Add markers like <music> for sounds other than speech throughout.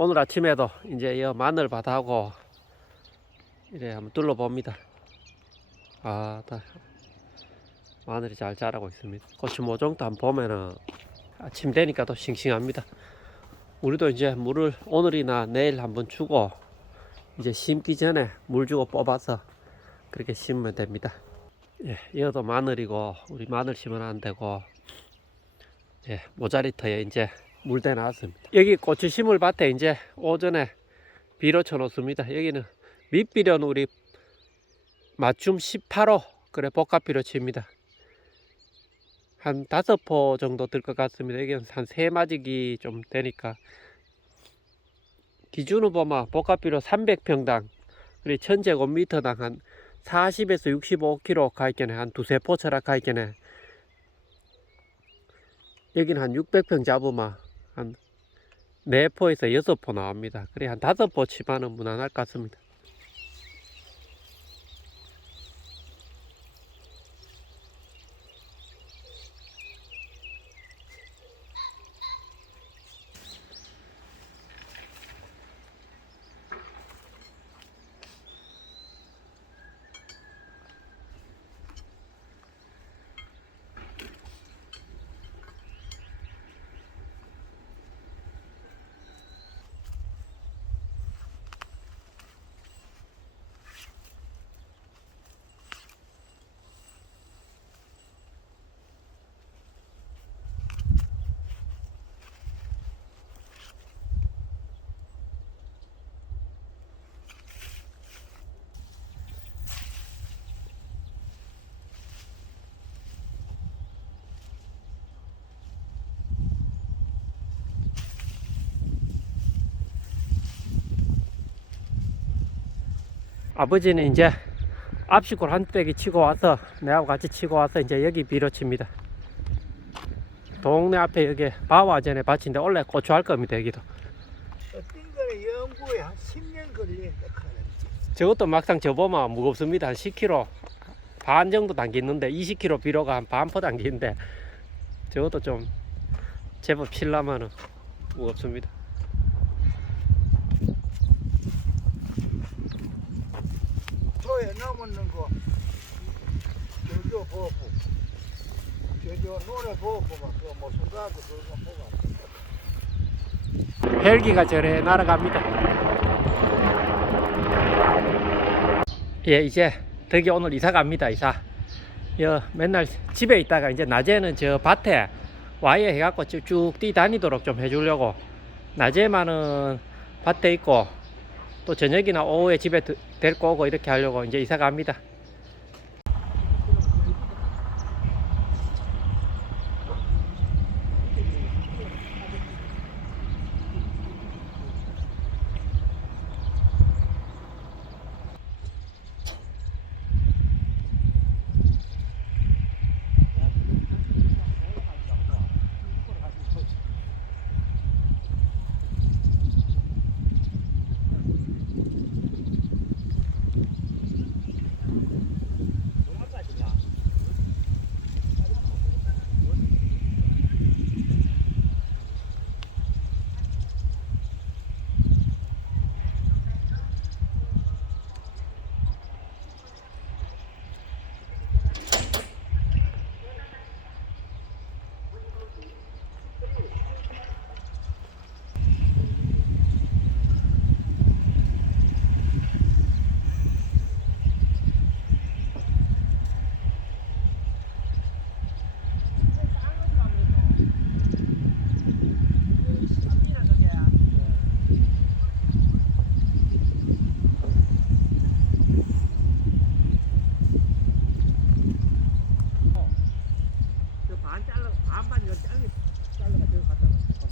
오늘 아침에도 이제 이 마늘 바다하고 이래 한번 둘러봅니다. 아, 다 마늘이 잘 자라고 있습니다. 고추 모종도 한번 보면은 아침 되니까 또 싱싱합니다. 우리도 이제 물을 오늘이나 내일 한번 주고 이제 심기 전에 물 주고 뽑아서 그렇게 심으면 됩니다. 예, 이것도 마늘이고 우리 마늘 심으면 안 되고 예, 모자리터에 이제 물대 놨습니다. 여기 고추 심을 밭에 이제 오전에 비료 쳐놓습니다. 여기는 밑비료는 우리 맞춤 18호 그래 복합 비료 칩니다. 한 다섯 포 정도 들 것 같습니다. 여기는 한 세 마지기 좀 되니까 기준으로 보면 복합 비료 300평당 그리고 1000제곱미터당 한 40에서 65kg 가있겠네 한 두세 포 철학 가있겠네 여기는 한 600평 잡으면 한 4포에서 6포 나옵니다. 그래 한 5포 치면은 무난할 것 같습니다. 아버지는 이제 앞시골 한 빼기 치고 와서 내하고 같이 치고 와서 이제 여기 밀어칩니다. 동네 앞에 여기 바와전에 밭인데 원래 고추 할 겁니다 여기도. 어떤 거는 연구에 한 10년 걸린다 저것도 막상 접으면 무겁습니다. 한 10kg 반 정도 담기는데 20kg 비료가 한 반포 담기는데 저것도 좀 제법 필라면은 무겁습니다. 초에 넘었는 거 저저 보고 저저 눈에 보고 막그 무슨 가도 그거 보고 헬기가 저래 날아갑니다. 예, 이제 덕이 오늘 이사 갑니다. 이사. 여 맨날 집에 있다가 이제 낮에는 저 밭에 와이어 해갖고 쭉쭉 뛰 다니도록 좀 해주려고 낮에만은 밭에 있고 또 저녁이나 오후에 집에 드- 데리고 오고 이렇게 하려고 이제 이사 갑니다.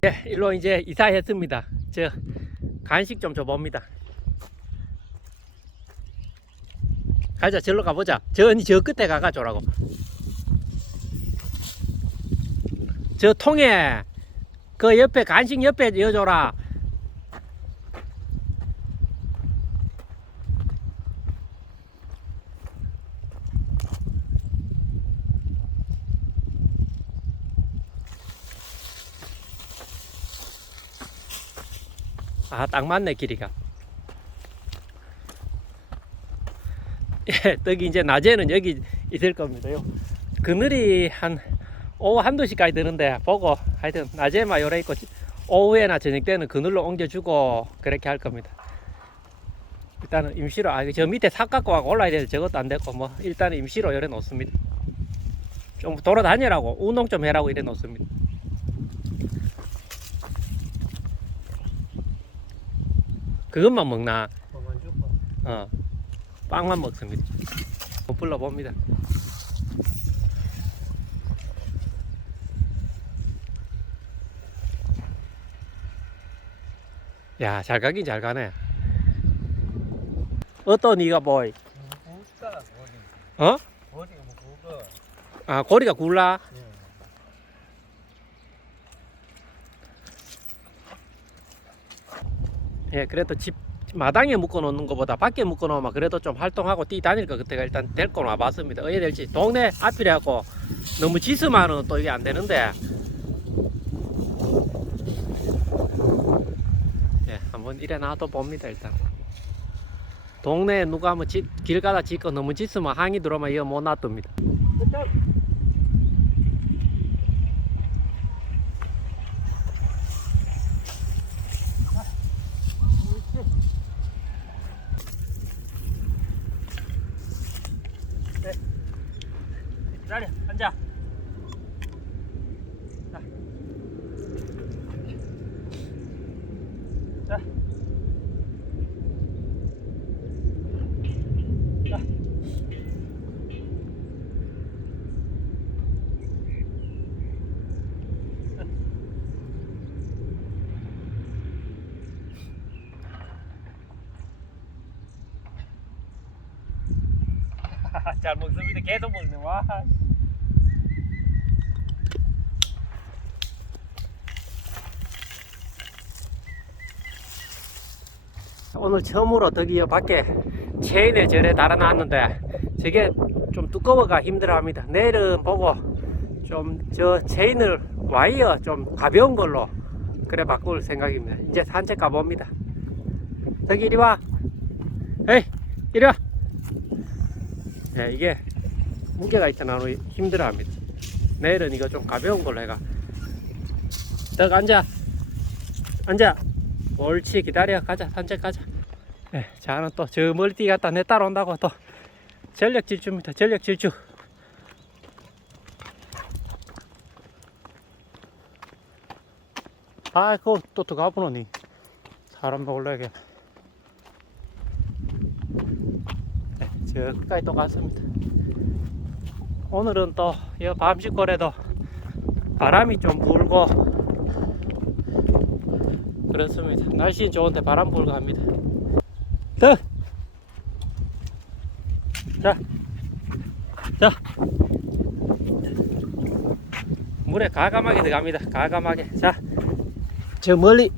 예, 일로 이제 이사했습니다. 저 간식 좀 줘봅니다. 가자, 절로 가보자. 저 언니 저 끝에 가가 줘라고. 저 통에 그 옆에 간식 옆에 여줘라. 아, 딱 맞네, 길이가. <laughs> 예, 떡이 이제 낮에는 여기 있을 겁니다요. 그늘이 한 오후 한두 시까지 드는데 보고 하여튼 낮에만 요래 있고 오후에나 저녁 때는 그늘로 옮겨주고 그렇게 할 겁니다. 일단은 임시로 아, 저 밑에 삽 갖고 와 올라야 되는데 저것도 안 됐고 뭐 일단은 임시로 요래 놓습니다. 좀 돌아다니라고 운동 좀 해라고 이래 놓습니다. 그것만 먹나? 어, 빵만 먹습니다. 한번 불러봅니다. 야, 잘 가긴 잘 가네. 어떤 이가 보이? 어? 고리가 뭐 아, 고리가 굴라? 예. 예, 그래도 집 마당에 묶어 놓는 것보다 밖에 묶어 놓으면 그래도 좀 활동하고 뛰 다닐 거 그때가 일단 데리고 와봤습니다. 어떻게 될지 동네 앞이라고 너무 지스만은 또 이게 안 되는데. 예, 한번 이래 놔둬 봅니다 일단. 동네에 누가 한번 지- 길 가다 짓고 너무 지스면 항이 들어오면 이거 못 놔둡니다. 기 잘 먹습니다. 계속 먹네. 와. 오늘 처음으로 드디어 밖에 체인을 절에 달아놨는데 저게 좀 두꺼워가 힘들어합니다. 내일은 보고 좀 저 체인을 와이어 좀 가벼운 걸로 그래 바꿀 생각입니다. 이제 산책 가봅니다. 저기 이리 와. 에이 이리 와. 예, 이게 무게가 있잖아. 힘들어 합니다. 내일은 이거 좀 가벼운 걸로 해가. 딱 앉아. 앉아. 옳지 기다려 가자 산책 가자 네, 자는 또 저 멀리 뛰갔다 내 따라온다고 또 전력 질주입니다 전력 질주 아이고 또 들어가보노니 사람 올라야겠 네, 저까지 또 갔습니다 오늘은 또 이 밤시골에도 바람이 좀 불고 그렇습니다. 날씨 좋은데 바람 불고 합니다. 더. 자. 자. 물에 가감하게 들어갑니다. 가감하게. 자. 저 멀리.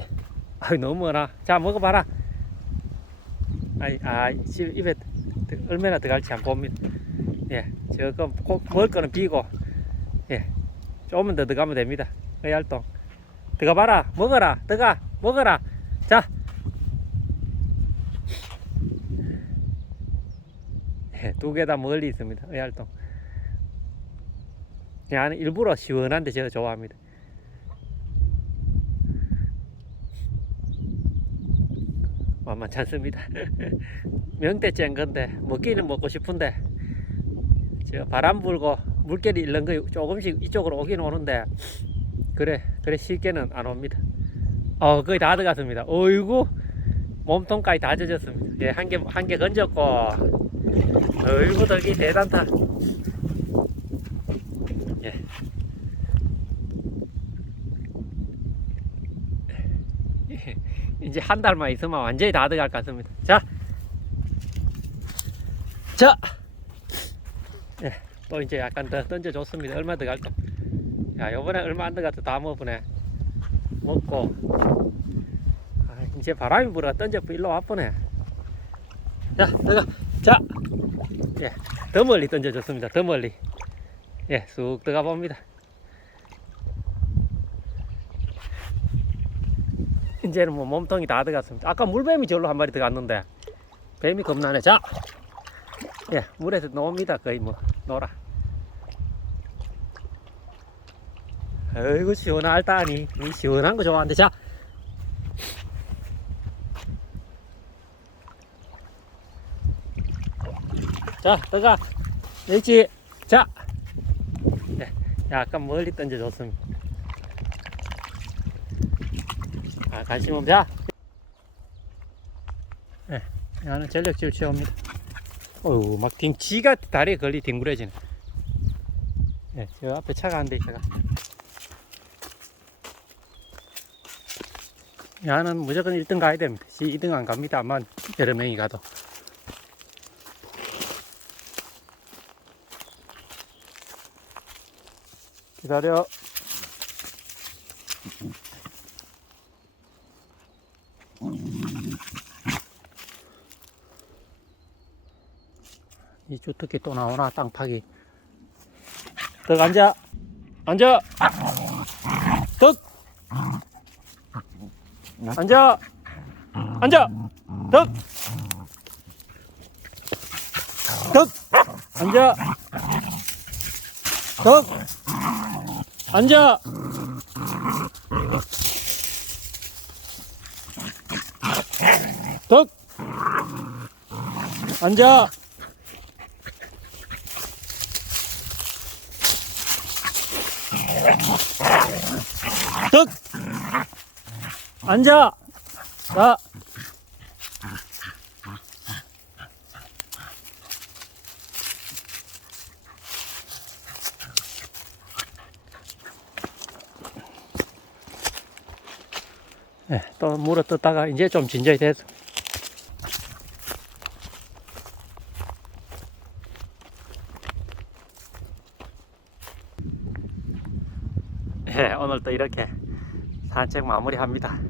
아이 너무 멀어. 자, 먹어봐라. 아이, 아, 지금 입에 들- 얼마나 들어갈지 안 봅니다. 예. 저거 꼭 먹을 거는 비고. 예. 조금만 더 들어가면 됩니다. 의활동. 들어가봐라. 먹어라. 들어가. 먹어라. 자. 예, 두 개 다 멀리 있습니다. 의활동. 나는 일부러 시원한데 제가 좋아합니다. 만만치 않습니다. <laughs> 명태째 건데 먹기는 먹고 싶은데 저 바람 불고 물결이 일는 거 조금씩 이쪽으로 오긴 오는데 그래 그래 쉽게는 안 옵니다. 어 거의 다 들어갔습니다. 어이구 몸통까지 다 젖었습니다. 예, 한 개 한 개 건졌고 어이구 들기 대단다. 예. 이제 한 달만 있으면 완전히 다 들어갈 것 같습니다. 자, 자, 예, 또 이제 약간 더 던져줬습니다. 얼마 들어갈까? 야, 요번에 얼마 안 들어가도 다 먹어보네. 먹고. 아, 이제 바람이 불어. 던져 일로 와보네. 자 들어가. 자 예 더 멀리 던져줬습니다. 더 멀리. 예 쑥 들어가 봅니다 이제는 뭐 몸통이 다 들어갔습니다. 아까 물뱀이 절로 한 마리 들어갔는데 뱀이 겁나네. 자, 예, 물에서 노입니다. 거의 뭐 놀아. 아이고 시원하다니. 이 시원한 거 좋아하는데 자. 자, 들어가. 일지. 자. 네, 약간 멀리 던져줬습니다. 아, 관심 없 자. 네, 나는 전력 질 취합니다. 어휴, 막 딩, 지가 다리에 걸리 뒹굴어지네. 네, 저 앞에 차가 안돼 있다가. 야는 무조건 1등 가야 됩니다. 시 2등 안 갑니다. 아마 여러 명이 가도. 기다려. 주특기 또 나오나 땅 파기. 덕 앉아. 앉아. 덕. 앉아. 앉아. 덕. 덕. 앉아. 덕. 앉아. 덕. 앉아. 덕. 앉아. 자. 네, 또 물어 뜯다가 이제 좀 진정이 돼서 네, 오늘 또 이렇게 산책 마무리합니다.